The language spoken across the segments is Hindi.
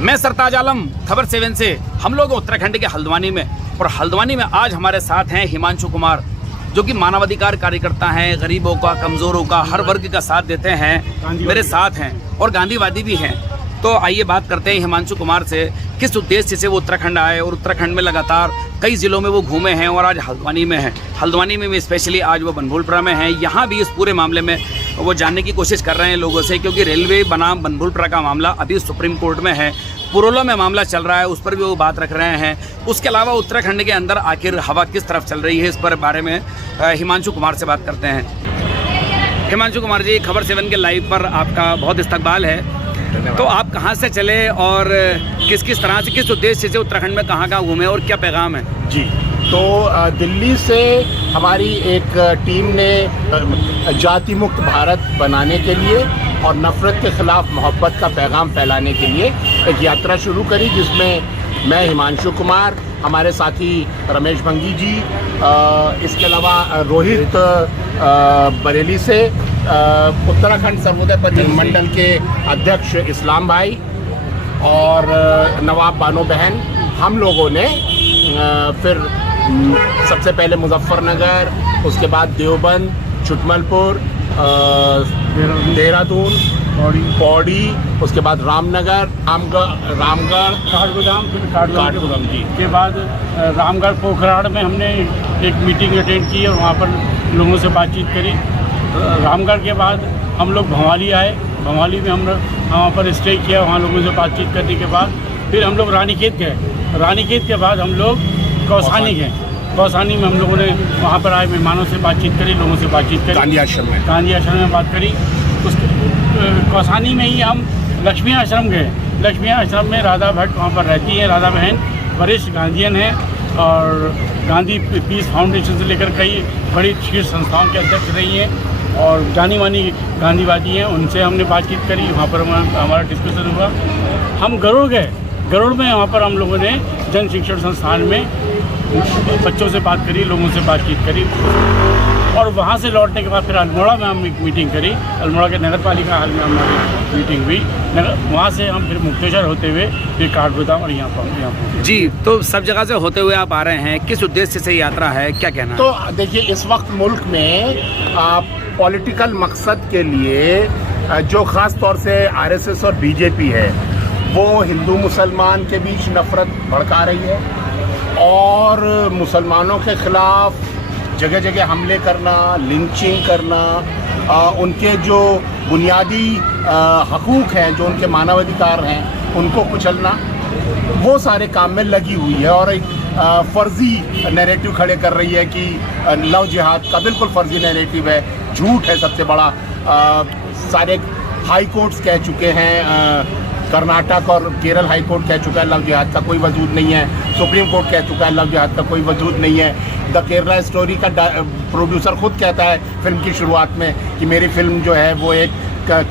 मैं सरताज आलम, खबर 7 से। हम लोग उत्तराखंड के हल्द्वानी में, और हल्द्वानी में आज हमारे साथ हैं हिमांशु कुमार, जो कि मानवाधिकार कार्यकर्ता हैं, गरीबों का, कमज़ोरों का, हर वर्ग का साथ देते हैं, मेरे साथ हैं और गांधीवादी भी हैं। तो आइए बात करते हैं हिमांशु कुमार से, किस उद्देश्य से वो उत्तराखंड आए और उत्तराखंड में लगातार कई ज़िलों में वो घूमे हैं और आज हल्द्वानी में हैं। हल्द्वानी में भी स्पेशली आज वो बनभूलपुरा में हैं। यहाँ भी इस पूरे मामले में वो जानने की कोशिश कर रहे हैं लोगों से, क्योंकि रेलवे बनाम बनभूलपुरा का मामला अभी सुप्रीम कोर्ट में है, पुरोला में मामला चल रहा है, उस पर भी वो बात रख रहे हैं। उसके अलावा उत्तराखंड के अंदर आखिर हवा किस तरफ चल रही है, इस पर बारे में हिमांशु कुमार से बात करते हैं। हिमांशु कुमार जी, खबर 7 के लाइव पर आपका बहुत इस्तकबाल है। तो आप कहाँ से चले और किस किस तरह से, किस उद्देश्य से उत्तराखंड में कहाँ कहाँ घूमे और क्या पैगाम है? जी, तो दिल्ली से हमारी एक टीम ने जाति मुक्त भारत बनाने के लिए और नफ़रत के ख़िलाफ़ मोहब्बत का पैगाम फैलाने के लिए एक यात्रा शुरू करी, जिसमें मैं, हिमांशु कुमार, हमारे साथी रमेश भंगी जी, इसके अलावा रोहित बरेली से, उत्तराखंड सर्वोदय प्रतिनिधिमंडल के अध्यक्ष इस्लाम भाई और नवाब बानो बहन, हम लोगों ने फिर सबसे पहले मुजफ्फरनगर, उसके बाद देवबंद, छुटमलपुर, देहरादून, पौड़ी, उसके बाद रामनगर, रामगढ़, काठगोदाम जी के बाद रामगढ़ पोखराड़ में हमने एक मीटिंग अटेंड की और वहाँ पर लोगों से बातचीत करी। रामगढ़ के बाद हम लोग भवाली आए, भवाली में हम वहाँ पर स्टे किया, वहाँ लोगों से बातचीत करने के बाद फिर हम लोग रानीखेत गए। रानीखेत के बाद हम लोग कौसानी गए। कौसानी में हम लोगों ने वहाँ पर आए मेहमानों से बातचीत करी, लोगों से बातचीत करी, गांधी आश्रम में बात करी। उस कौसानी में ही हम लक्ष्मी आश्रम गए। लक्ष्मी आश्रम में राधा भट्ट वहाँ पर रहती हैं, राधा बहन वरिष्ठ गांधीयन हैं और गांधी पीस फाउंडेशन से लेकर कई बड़ी शीर्ष संस्थाओं के अध्यक्ष रही हैं और जानी मानी गांधीवादी हैं। उनसे हमने बातचीत करी, वहाँ पर हमारा डिस्कशन हुआ। हम गरुड़ गए। गरुड़ में वहाँ पर हम लोगों ने जन शिक्षण संस्थान में बच्चों से बात करी, लोगों से बातचीत करी और वहाँ से लौटने के बाद फिर अल्मोड़ा में हम एक मीटिंग करी। अल्मोड़ा के नगर पालिका हाल में हमारी मीटिंग हुई। वहाँ से हम फिर मुक्तेश्वर होते हुए फिर काठगोदाम और यहाँ पर जी। तो सब जगह से होते हुए आप आ रहे हैं, किस उद्देश्य से यात्रा है, क्या कहना? तो देखिए, इस वक्त मुल्क में पॉलिटिकल मकसद के लिए जो ख़ास तौर से आरएसएस और बीजेपी है, वो हिंदू मुसलमान के बीच नफ़रत भड़का रही है और मुसलमानों के ख़िलाफ़ जगह जगह हमले करना, लिंचिंग करना, उनके जो बुनियादी हकूक़ हैं, जो उनके मानवाधिकार हैं, उनको कुचलना, वो सारे काम में लगी हुई है और एक फ़र्ज़ी नैरेटिव खड़े कर रही है कि लव जिहाद का बिल्कुल फ़र्ज़ी नैरेटिव है, झूठ है सबसे बड़ा। सारे हाई कोर्ट्स कह चुके हैं, कर्नाटक और केरल हाई कोर्ट कह चुका है लव जिहाद का कोई वजूद नहीं है, सुप्रीम कोर्ट कह चुका है लव जिहाद का कोई वजूद नहीं है। द केरला स्टोरी का प्रोड्यूसर खुद कहता है फिल्म की शुरुआत में कि मेरी फिल्म जो है वो एक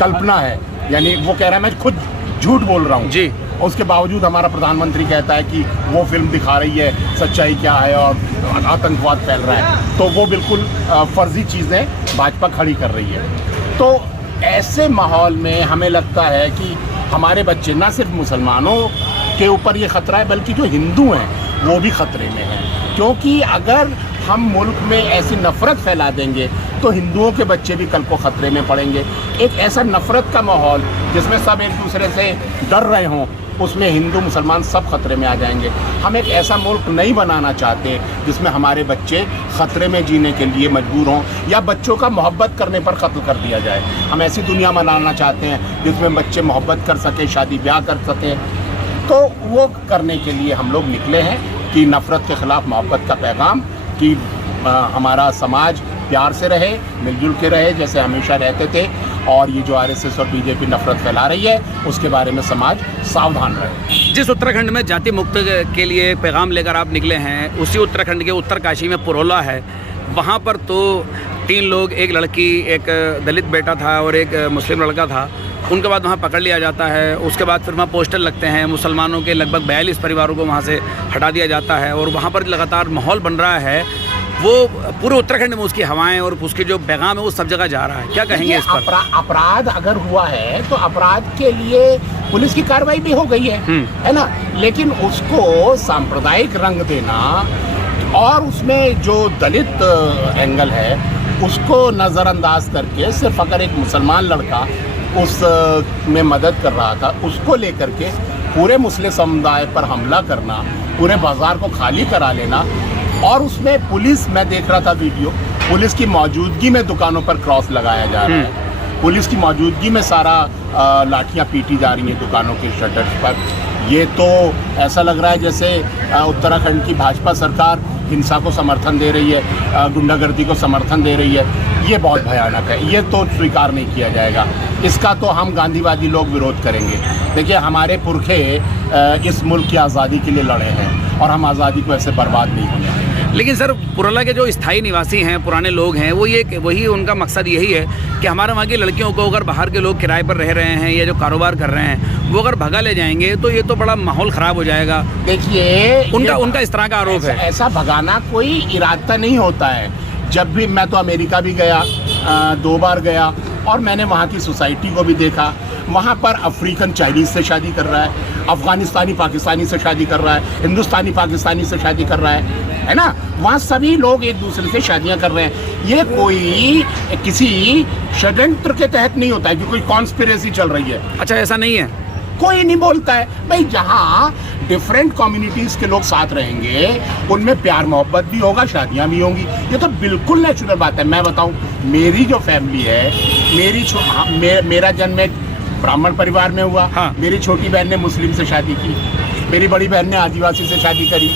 कल्पना है, यानी वो कह रहा है मैं खुद झूठ बोल रहा हूँ जी। उसके बावजूद हमारा प्रधानमंत्री कहता है कि वो फिल्म दिखा रही है सच्चाई क्या है और आतंकवाद फैल रहा है। तो वो बिल्कुल फर्जी चीज़ें भाजपा खड़ी कर रही है। तो ऐसे माहौल में हमें लगता है कि हमारे बच्चे, ना सिर्फ मुसलमानों के ऊपर ये ख़तरा है बल्कि जो हिंदू हैं वो भी ख़तरे में हैं, क्योंकि अगर हम मुल्क में ऐसी नफ़रत फैला देंगे तो हिंदुओं के बच्चे भी कल को ख़तरे में पड़ेंगे। एक ऐसा नफ़रत का माहौल जिसमें सब एक दूसरे से डर रहे हों, उसमें हिंदू मुसलमान सब ख़तरे में आ जाएंगे। हम एक ऐसा मुल्क नहीं बनाना चाहते जिसमें हमारे बच्चे ख़तरे में जीने के लिए मजबूर हों या बच्चों का मोहब्बत करने पर कत्ल कर दिया जाए। हम ऐसी दुनिया बनाना चाहते हैं जिसमें बच्चे मोहब्बत कर सकें, शादी ब्याह कर सकें। तो वो करने के लिए हम लोग निकले हैं कि नफ़रत के ख़िलाफ़ मोहब्बत का पैगाम, कि हमारा समाज प्यार से रहे, मिलजुल के रहे जैसे हमेशा रहते थे, और ये जो आरएसएस और बीजेपी नफरत फैला रही है उसके बारे में समाज सावधान रहे। जिस उत्तराखंड में जाति मुक्त के लिए पैगाम लेकर आप निकले हैं, उसी उत्तराखंड के उत्तरकाशी में पुरोला है। वहाँ पर तो 3 लोग, एक लड़की, एक दलित बेटा था और एक मुस्लिम लड़का था, उनके बाद वहाँ पकड़ लिया जाता है। उसके बाद फिर वहाँ पोस्टर लगते हैं, मुसलमानों के लगभग 42 परिवारों को वहाँ से हटा दिया जाता है और वहाँ पर लगातार माहौल बन रहा है वो पूरे उत्तराखंड में उसकी हवाएं और उसके जो पैगाम है वो सब जगह जा रहा है, क्या कहेंगे इस पर? अपराध अगर हुआ है तो अपराध के लिए पुलिस की कार्रवाई भी हो गई है ना, लेकिन उसको सांप्रदायिक रंग देना और उसमें जो दलित एंगल है उसको नज़रअंदाज करके सिर्फ अगर एक मुसलमान लड़का उस में मदद कर रहा था उसको लेकर के पूरे मुस्लिम समुदाय पर हमला करना, पूरे बाजार को खाली करा लेना, और उसमें पुलिस, मैं देख रहा था वीडियो, पुलिस की मौजूदगी में दुकानों पर क्रॉस लगाया जा रहा है, पुलिस की मौजूदगी में सारा लाठियां पीटी जा रही हैं दुकानों के शटर्स पर। ये तो ऐसा लग रहा है जैसे उत्तराखंड की भाजपा सरकार हिंसा को समर्थन दे रही है, गुंडागर्दी को समर्थन दे रही है। ये बहुत भयानक है, ये तो स्वीकार नहीं किया जाएगा। इसका तो हम गांधीवादी लोग विरोध करेंगे। देखिए, हमारे पुरखे इस मुल्क की आज़ादी के लिए लड़े हैं और हम आज़ादी को ऐसे बर्बाद नहीं होने देंगे। लेकिन सर, पुरला के जो स्थायी निवासी हैं, पुराने लोग हैं, वो ये वही उनका मकसद यही है कि हमारे वहाँ की लड़कियों को अगर बाहर के लोग किराए पर रह रहे हैं या जो कारोबार कर रहे हैं वो अगर भगा ले जाएंगे तो ये तो बड़ा माहौल ख़राब हो जाएगा। देखिए, उनका इस तरह का आरोप है। ऐसा भगाना कोई इरादा नहीं होता है। जब भी मैं तो अमेरिका भी गया, 2 बार गया, और मैंने वहाँ की सोसाइटी को भी देखा। वहाँ पर अफ्रीकन चाइनीज़ से शादी कर रहा है, अफ़गानिस्तानी पाकिस्तानी से शादी कर रहा है, हिंदुस्तानी पाकिस्तानी से शादी कर रहा है ना। वहाँ सभी लोग एक दूसरे से शादियाँ कर रहे हैं। ये कोई किसी षड्यंत्र के तहत नहीं होता है कि कोई कॉन्स्पिरेसी चल रही है। अच्छा, ऐसा नहीं है? कोई नहीं बोलता है भाई। जहाँ डिफरेंट कम्युनिटीज़ के लोग साथ रहेंगे उनमें प्यार मोहब्बत भी होगा, शादियाँ भी होंगी। ये तो बिल्कुल नेचुरल बात है। मैं बताऊँ, मेरी जो फैमिली है, मेरा जन्म एक ब्राह्मण परिवार में हुआ। हाँ। मेरी छोटी बहन ने मुस्लिम से शादी की, मेरी बड़ी बहन ने आदिवासी से शादी करी,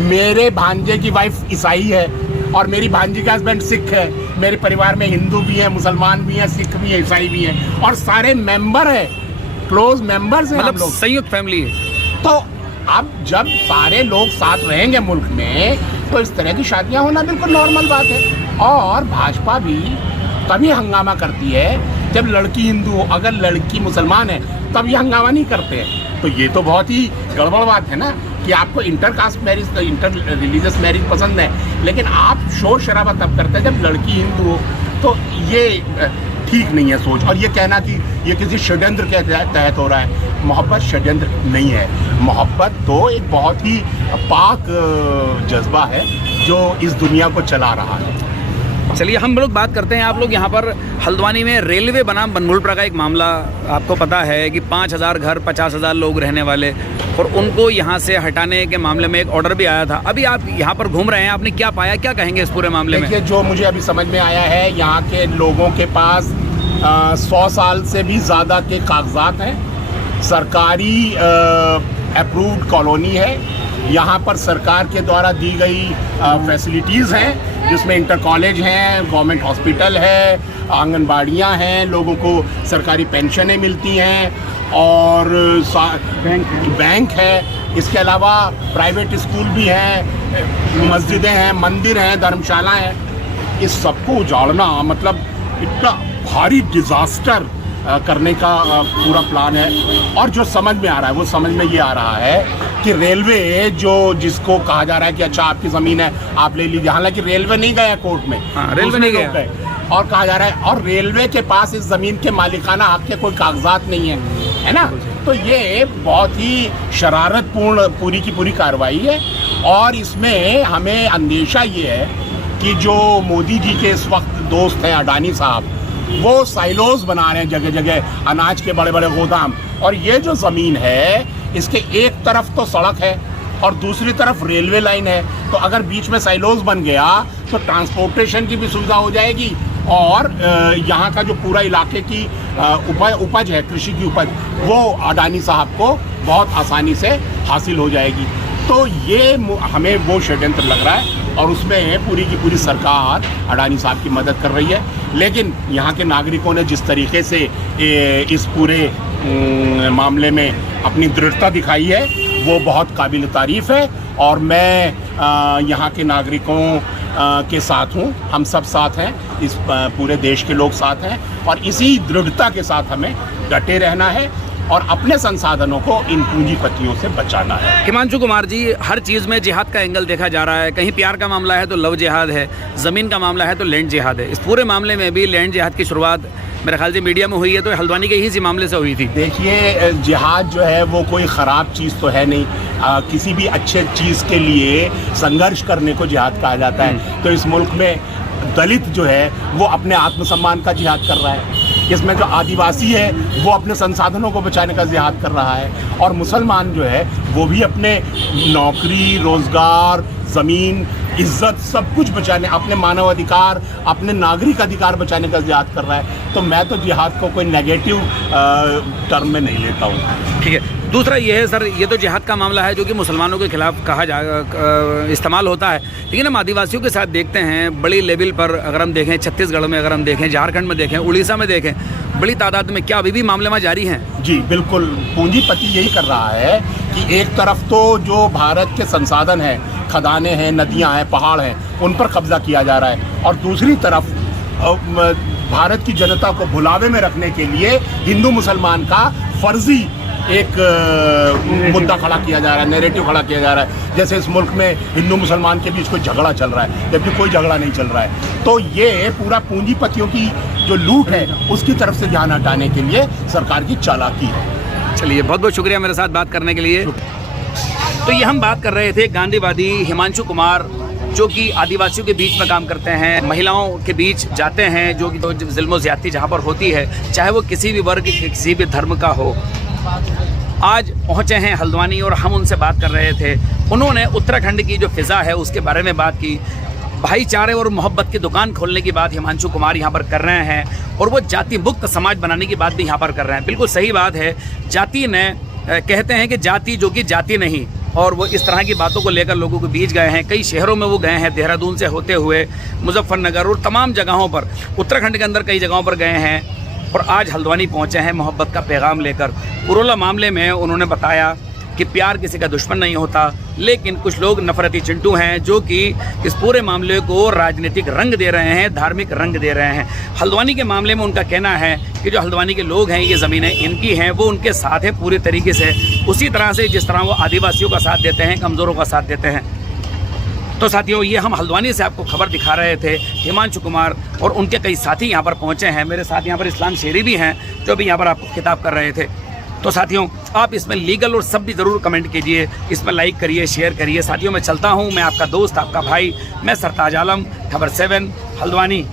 मेरे भांजे की वाइफ ईसाई है और मेरी भांजी का हस्बैंड सिख है। मेरे परिवार में हिंदू भी हैं, मुसलमान भी हैं, सिख भी हैं, ईसाई भी हैं, और सारे मेंबर हैं, क्लोज मेंबर्स हैं। मतलब संयुक्त फैमिली है। तो अब जब सारे लोग साथ रहेंगे मुल्क में तो इस तरह की शादियां होना बिल्कुल नॉर्मल बात है। और भाजपा भी तभी हंगामा करती है जब लड़की हिंदू हो। अगर लड़की मुसलमान है तब ये हंगामा नहीं करते हैं। तो ये तो बहुत ही गड़बड़ बात है ना कि आपको intercaste marriage, inter religious marriage पसंद है, लेकिन आप शोर शराबा तब करते हैं जब लड़की हिंदू हो। तो ये ठीक नहीं है सोच। और ये कहना कि ये किसी षड्यंत्र के तहत हो रहा है, मोहब्बत षड्यंत्र नहीं है। मोहब्बत तो एक बहुत ही पाक जज्बा है जो इस दुनिया को चला रहा है। चलिए, हम लोग बात करते हैं। आप लोग यहाँ पर हल्द्वानी में रेलवे बनाम बनभुलपुरा का एक मामला आपको पता है कि 5000 घर, 50,000 लोग रहने वाले, और उनको यहाँ से हटाने के मामले में एक ऑर्डर भी आया था। अभी आप यहाँ पर घूम रहे हैं, आपने क्या पाया, क्या कहेंगे इस पूरे मामले में? देखिए, जो मुझे अभी समझ में आया है, यहाँ के लोगों के पास 100 साल से भी ज़्यादा के कागजात हैं। सरकारी अप्रूव्ड कॉलोनी है। यहाँ पर सरकार के द्वारा दी गई फैसिलिटीज़ हैं, जिसमें इंटर कॉलेज हैं, गवर्नमेंट हॉस्पिटल है, आंगनबाड़ियाँ हैं, लोगों को सरकारी पेंशनें मिलती हैं, और बैंक है। इसके अलावा प्राइवेट स्कूल भी हैं, मस्जिदें हैं, मंदिर हैं, धर्मशाला हैं। इस सबको उजाड़ना मतलब इतना भारी डिज़ास्टर करने का पूरा प्लान है। और जो समझ में आ रहा है, वो समझ में ये आ रहा है कि रेलवे, जो जिसको कहा जा रहा है कि अच्छा आपकी ज़मीन है आप ले लीजिए, हालांकि रेलवे नहीं गया कोर्ट में। हाँ, रेलवे नहीं गया। और कहा जा रहा है, और रेलवे के पास इस ज़मीन के मालिकाना हक के कोई कागजात नहीं है ना। तो ये बहुत ही शरारतपूर्ण पूरी की पूरी कार्रवाई है। और इसमें हमें अंदेशा ये है कि जो मोदी जी के इस वक्त दोस्त हैं अडानी साहब, वो साइलोज बना रहे हैं जगह जगह, अनाज के बड़े बड़े गोदाम। और ये जो ज़मीन है, इसके एक तरफ तो सड़क है और दूसरी तरफ रेलवे लाइन है। तो अगर बीच में साइलोज बन गया तो ट्रांसपोर्टेशन की भी सुविधा हो जाएगी, और यहाँ का जो पूरा इलाके की उपज है, कृषि की उपज, वो अडानी साहब को बहुत आसानी से हासिल हो जाएगी। तो ये हमें वो षड्यंत्र लग रहा है, और उसमें पूरी की पूरी सरकार अडानी साहब की मदद कर रही है। लेकिन यहाँ के नागरिकों ने जिस तरीके से इस पूरे मामले में अपनी दृढ़ता दिखाई है, वो बहुत काबिल तारीफ़ है। और मैं यहाँ के नागरिकों के साथ हूँ, हम सब साथ हैं, इस पूरे देश के लोग साथ हैं, और इसी दृढ़ता के साथ हमें डटे रहना है। और अपने संसाधनों को इन पूंजीपतियों से बचाना है। हिमांशु कुमार जी, हर चीज़ में जिहाद का एंगल देखा जा रहा है। कहीं प्यार का मामला है तो लव जिहाद है, ज़मीन का मामला है तो लैंड जिहाद है। इस पूरे मामले में भी लैंड जिहाद की शुरुआत मेरे ख्याल से मीडिया में हुई है तो हल्द्वानी के ही मामले से हुई थी। देखिए, जिहाद जो है वो कोई ख़राब चीज़ तो है नहीं। किसी भी अच्छे चीज़ के लिए संघर्ष करने को जिहाद कहा जाता है। तो इस मुल्क में दलित जो है वो अपने आत्मसम्मान का जिहाद कर रहा है। इसमें जो आदिवासी है वो अपने संसाधनों को बचाने का जिहाद कर रहा है, और मुसलमान जो है वो भी अपने नौकरी, रोज़गार, ज़मीन, इज्जत सब कुछ बचाने, अपने मानव अधिकार, अपने नागरिक अधिकार बचाने का जिहाद कर रहा है। तो मैं तो जिहाद को कोई नेगेटिव टर्म में नहीं लेता हूँ। ठीक है। दूसरा ये है सर, ये तो जिहाद का मामला है जो कि मुसलमानों के खिलाफ इस्तेमाल होता है, लेकिन हम आदिवासियों के साथ देखते हैं बड़ी लेवल पर, अगर हम देखें छत्तीसगढ़ में, अगर हम देखें झारखंड में, देखें उड़ीसा में, देखें बड़ी तादाद में, क्या अभी भी मामले में जारी हैं? जी बिल्कुल, पूंजीपति यही कर रहा है कि एक तरफ तो जो भारत के संसाधन हैं, खदानें हैं, नदियां हैं, पहाड़ हैं, उन पर कब्जा किया जा रहा है, और दूसरी तरफ भारत की जनता को भुलावे में रखने के लिए हिंदू मुसलमान का फर्जी एक मुद्दा खड़ा किया जा रहा है, नैरेटिव खड़ा किया जा रहा है, जैसे इस मुल्क में हिंदू मुसलमान के बीच कोई झगड़ा चल रहा है, जबकि कोई झगड़ा नहीं चल रहा है। तो ये पूरा पूंजीपतियों की जो लूट है उसकी तरफ से ध्यान हटाने के लिए सरकार की चालाकी है। चलिए, बहुत बहुत शुक्रिया मेरे साथ बात करने के लिए। तो ये हम बात कर रहे थे गांधीवादी हिमांशु कुमार, जो कि आदिवासियों के बीच में काम करते हैं, महिलाओं के बीच जाते हैं, जो कि जुल्म ज़्यादती जहाँ पर होती है, चाहे वो किसी भी वर्ग, किसी भी धर्म का हो। आज पहुँचे हैं हल्द्वानी और हम उनसे बात कर रहे थे। उन्होंने उत्तराखंड की जो फ़िज़ा है उसके बारे में बात की। भाईचारे और मोहब्बत की दुकान खोलने की बात हिमांशु कुमार यहाँ पर कर रहे हैं, और वो जाति मुक्त समाज बनाने की बात भी यहाँ पर कर रहे हैं। बिल्कुल सही बात है। जाति ने कहते हैं कि जाति जो कि जाति नहीं, और वो इस तरह की बातों को लेकर लोगों के बीच गए हैं। कई शहरों में वो गए हैं, देहरादून से होते हुए मुजफ्फरनगर और तमाम जगहों पर, उत्तराखंड के अंदर कई जगहों पर गए हैं, और आज हल्द्वानी पहुंचे हैं मोहब्बत का पैगाम लेकर। पुरोला मामले में उन्होंने बताया कि प्यार किसी का दुश्मन नहीं होता, लेकिन कुछ लोग नफरती चिंटू हैं जो कि इस पूरे मामले को राजनीतिक रंग दे रहे हैं, धार्मिक रंग दे रहे हैं। हल्द्वानी के मामले में उनका कहना है कि जो हल्द्वानी के लोग हैं, ये ज़मीनें इनकी हैं, वो उनके साथ है पूरी तरीके से, उसी तरह से जिस तरह वो आदिवासियों का साथ देते हैं, कमज़ोरों का साथ देते हैं। तो साथियों, ये हम हल्द्वानी से आपको खबर दिखा रहे थे। हिमांशु कुमार और उनके कई साथी यहाँ पर पहुँचे हैं। मेरे साथ यहाँ पर इस्लाम शेरी भी हैं जो भी यहाँ पर आपको खिताब कर रहे थे। तो साथियों, आप इसमें लीगल और सब भी ज़रूर कमेंट कीजिए, इसमें लाइक करिए, शेयर करिए। साथियों, मैं चलता हूँ। मैं आपका दोस्त, आपका भाई, मैं सरताज आलम, खबर 7 हल्द्वानी।